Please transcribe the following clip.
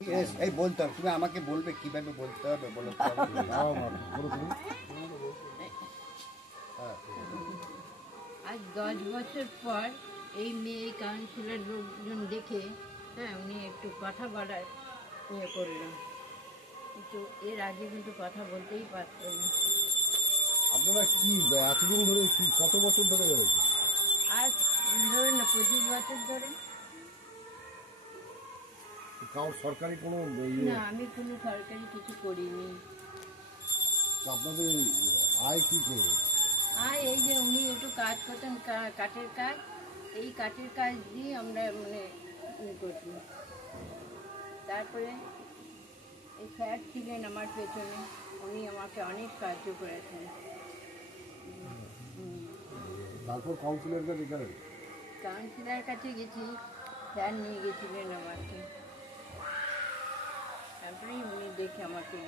এই বলতে হবে, তুমি আমাকে বলবে কিভাবে বলতে হবে, বলতে হবে। আজ 10 বছর পর এই মেয়ে কাউন্সিলর লোকজন দেখে উনি একটু কথা বলার ইয়ে করলেন, কিন্তু এর আগে কিন্তু কথা বলতেই পারতেন না। আপনারা কি এতদিন ধরে কি কত বছর ধরে রয়েছে? আর ধরুন না 25 বছর ধরে। কারণ সরকারি কোনো না, আমি কোনো সরকারি কিছু করিনি। আপনাদের আয় কি করে? আর এই যে উনি একটু কাজ করতেন, কাঠের কাজ, এই কাঠের কাজ দিয়ে আমরা মানে করছি। তারপরে এই স্যার ছিলেন আমার পেছনে, উনি আমাকে অনেক সাহায্য করেছেন। তারপর কাউন্সিলর কাছে গেলেন? কাউন্সিলর কাছে গেছি, স্যার নিয়ে গেছিলেন আমাকে, তারপরেই উনি দেখে আমাকে